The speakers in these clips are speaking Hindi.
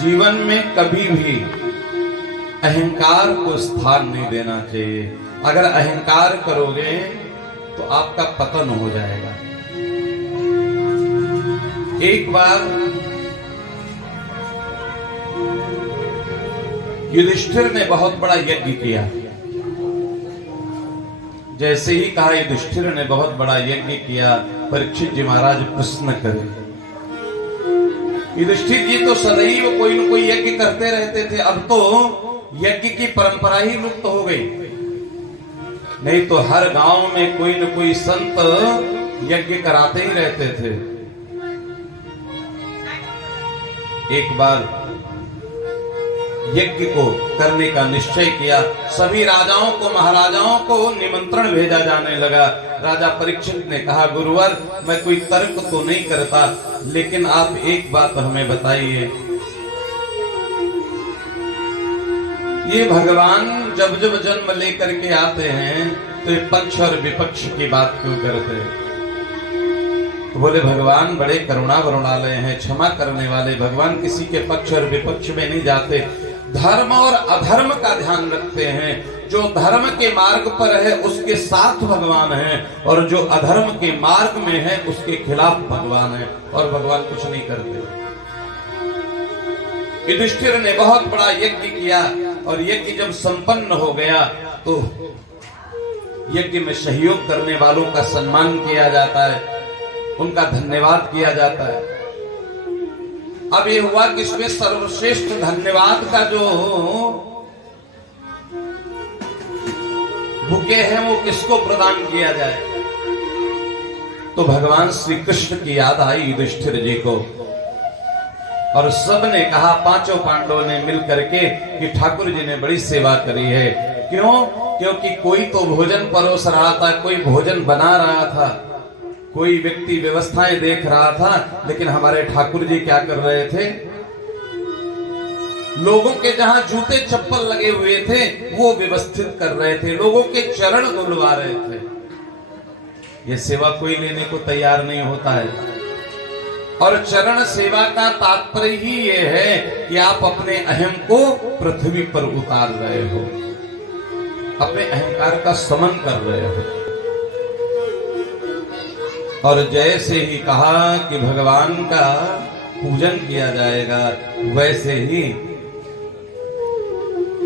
जीवन में कभी भी अहंकार को स्थान नहीं देना चाहिए। अगर अहंकार करोगे तो आपका पतन हो जाएगा। एक बार युधिष्ठिर ने बहुत बड़ा यज्ञ किया। जैसे ही कहा युधिष्ठिर ने बहुत बड़ा यज्ञ किया, परीक्षित जी महाराज प्रश्न करे। युधिष्ठिर जी तो सदैव कोई न कोई यज्ञ करते रहते थे, अब तो यज्ञ की परंपरा ही लुप्त हो गई। नहीं तो हर गांव में कोई न कोई संत यज्ञ कराते ही रहते थे। एक बार यज्ञ को करने का निश्चय किया। सभी राजाओं को, महाराजाओं को निमंत्रण भेजा जाने लगा। राजा परीक्षित ने कहा, गुरुवर मैं कोई तर्क तो नहीं करता, लेकिन आप एक बात हमें बताइए, ये भगवान जब जब जन्म लेकर के आते हैं तो ये पक्ष और विपक्ष की बात क्यों करते हैं? तो बोले भगवान बड़े करुणा वरुणालय हैं, क्षमा करने वाले भगवान, किसी के पक्ष और विपक्ष में नहीं जाते, धर्म और अधर्म का ध्यान रखते हैं। जो धर्म के मार्ग पर है उसके साथ भगवान है, और जो अधर्म के मार्ग में है उसके खिलाफ भगवान है, और भगवान कुछ नहीं करते। युधिष्ठिर ने बहुत बड़ा यज्ञ किया, और यज्ञ जब संपन्न हो गया तो यज्ञ में सहयोग करने वालों का सम्मान किया जाता है, उनका धन्यवाद किया जाता है। अब ये हुआ कि इसमें सर्वश्रेष्ठ धन्यवाद का जो बुके हैं वो किसको प्रदान किया जाए? तो भगवान श्री कृष्ण की याद आई युधिष्ठिर जी को, और सबने कहा, पांचों पांडवों ने मिल करके, कि ठाकुर जी ने बड़ी सेवा करी है। क्यों? क्योंकि कोई तो भोजन परोस रहा था, कोई भोजन बना रहा था, कोई व्यक्ति व्यवस्थाएं देख रहा था, लेकिन हमारे ठाकुर जी क्या कर रहे थे? लोगों के जहां जूते चप्पल लगे हुए थे वो व्यवस्थित कर रहे थे, लोगों के चरण धुलवा रहे थे। ये सेवा कोई लेने को तैयार नहीं होता है। और चरण सेवा का तात्पर्य ही ये है कि आप अपने अहम को पृथ्वी पर उतार रहे हो, अपने अहंकार का समन कर रहे हो। और जैसे ही कहा कि भगवान का पूजन किया जाएगा, वैसे ही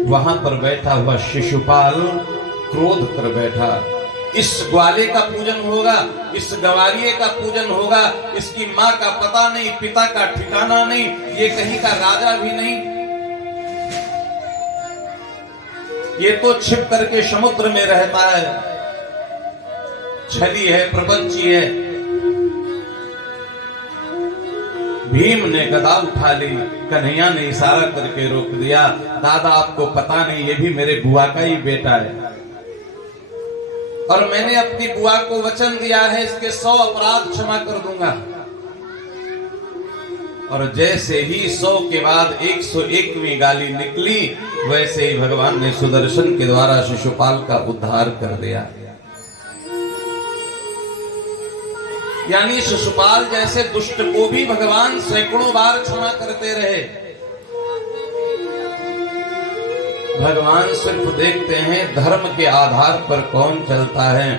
वहां पर बैठा हुआ शिशुपाल क्रोध कर बैठा। इस ग्वाले का पूजन होगा, इस गवारिये का पूजन होगा, इसकी मां का पता नहीं, पिता का ठिकाना नहीं, ये कहीं का राजा भी नहीं, ये तो छिप करके समुद्र में रहता है, छली है, प्रपंची है। भीम ने गदा उठा ली, कन्हैया ने इशारा करके रोक दिया, दादा आपको पता नहीं, ये भी मेरे बुआ का ही बेटा है, और मैंने अपनी बुआ को वचन दिया है, इसके 100 अपराध क्षमा कर दूंगा। और जैसे ही 100 के बाद 101वीं गाली निकली, वैसे ही भगवान ने सुदर्शन के द्वारा शिशुपाल का उद्धार कर दिया। यानी शिशुपाल जैसे दुष्ट को भी भगवान सैकड़ों बार क्षमा करते रहे। भगवान सिर्फ देखते हैं धर्म के आधार पर कौन चलता है।